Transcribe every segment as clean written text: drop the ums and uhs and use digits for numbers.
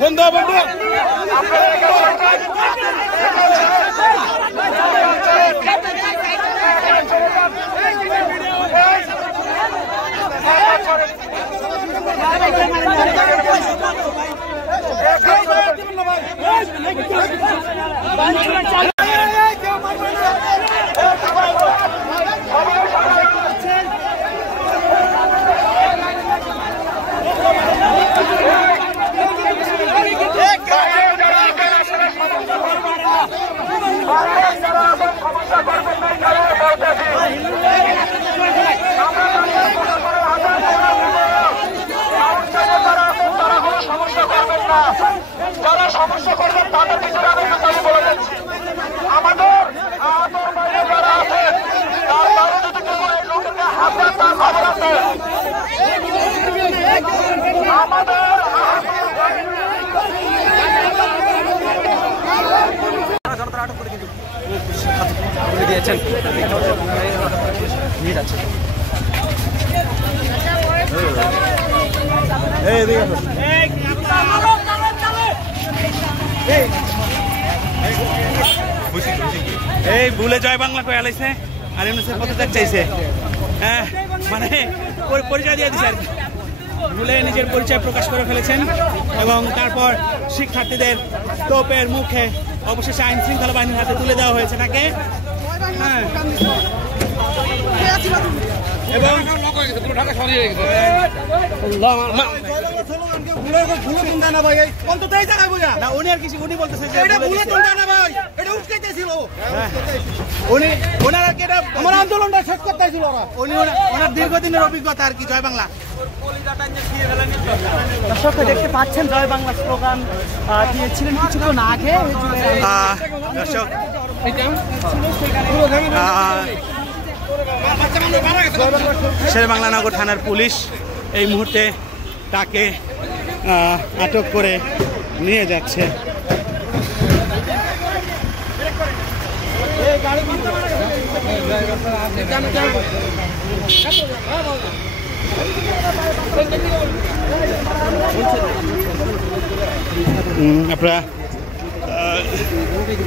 বন্ধু বন্ধু যারা সমস্যা করবেন তাদের ভিতরে আমি কথা বলে যাচ্ছি। আমাদের যারা আছেন তারা যদি কেউ এই লোকেকে হাত দেন তার খবর আছে। আমাদের এই ভুলে জয় বাংলা কয়ে আলাইছে আর এমনি পদত্যাগ চাইছে। হ্যাঁ মানে পরিচয় দিয়ে দিছে আর কি, ভুলে নিজের পরিচয় প্রকাশ করে ফেলেছেন এবং তারপর শিক্ষার্থীদের তোপের মুখে অবশেষে আইন শৃঙ্খলা বাহিনীর হাতে তুলে দেওয়া হয়েছে তাকে। হ্যাঁ এবং আন্দোলনটা শেষ করতে ছিল ওনার দীর্ঘদিনের অভিজ্ঞতা আর কি জয় বাংলা। দর্শক দেখতে পাচ্ছেন জয় বাংলা স্লোগান দিয়েছিলেন কিছুক্ষণ আগে। দর্শক শেরেবাংলানগর থানার পুলিশ এই মুহূর্তে তাকে আটক করে নিয়ে যাচ্ছে। আপনারা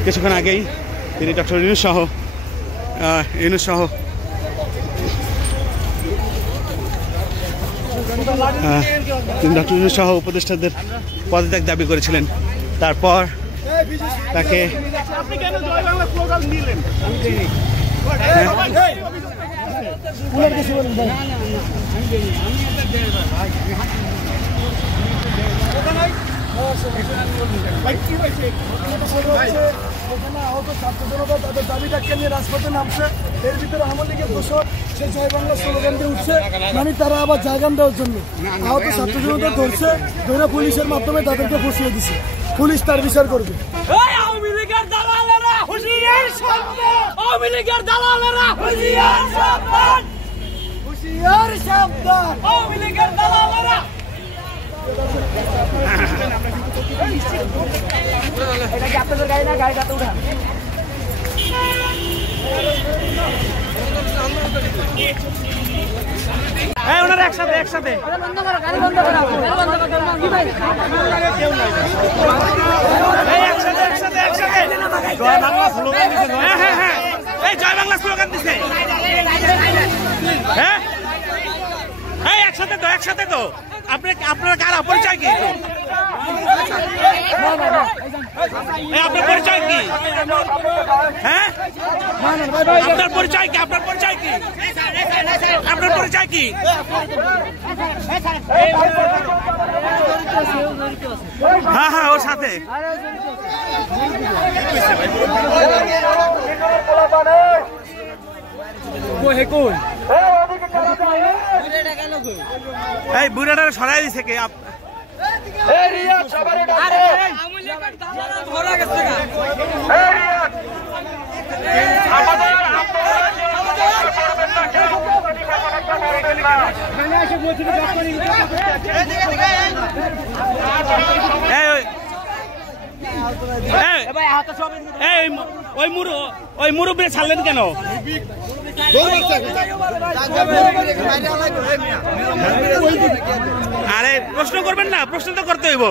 কিছুক্ষণ আগেই তিনি ডক্টর ইউনূস সহ তিনি ডক্টর ইউনূস সহ উপদেষ্টাদের পদত্যাগ দাবি করেছিলেন। তারপর তাকে আহত ছাত্র জনতা তাদের দাবিটাকে নিয়ে রাজপথে নামছে। এর ভিতরে আওয়ামী লীগের দোষর সেই জয় বাংলা স্লোগান দিয়ে উঠছে, মানে তারা আবার জায়গান দেওয়ার জন্য আহত ছাত্র জনতা ধরছে, ধরে পুলিশের মাধ্যমে তাদেরকে বসিয়ে দিছে। পুলিশ তার বিচার করবে। আওয়ামী লীগের দালালেরা হুঁশিয়ার সাবধান! আওয়ামী লীগের দালালেরা হুঁশিয়ার সাবধান! হুঁশিয়ার সাবধান! আওয়ামী লীগের দালালেরা এটা কি আপনাদের গাড়ি না? গাড়িটা তো উঠান। ওনারা একসাথে একসাথে বন্ধ করো, গাড়ি বন্ধ করো, বন্ধ করো কি ভাই? একসাথে একসাথে একসাথে জয় বাংলা স্লোগান দিছে। হ্যাঁ হ্যাঁ হ্যাঁ এই জয় বাংলা স্লোগান দিছে। হ্যাঁ এই একসাথে তো একসাথে তো আপনার কারা পরিচয় কি? আপনার পরিচয় কি? হ্যাঁ আপনার পরিচয় কি? আপনার পরিচয় কি? আপনার পরিচয় কি? হ্যাঁ হ্যাঁ ওর সাথে এই বুড়াটা সরাই দিছে কে? এই ওই মুরব্বী ছাড়লেন কেন? আরে প্রশ্ন করবেন না, প্রশ্ন তো করতে হইব।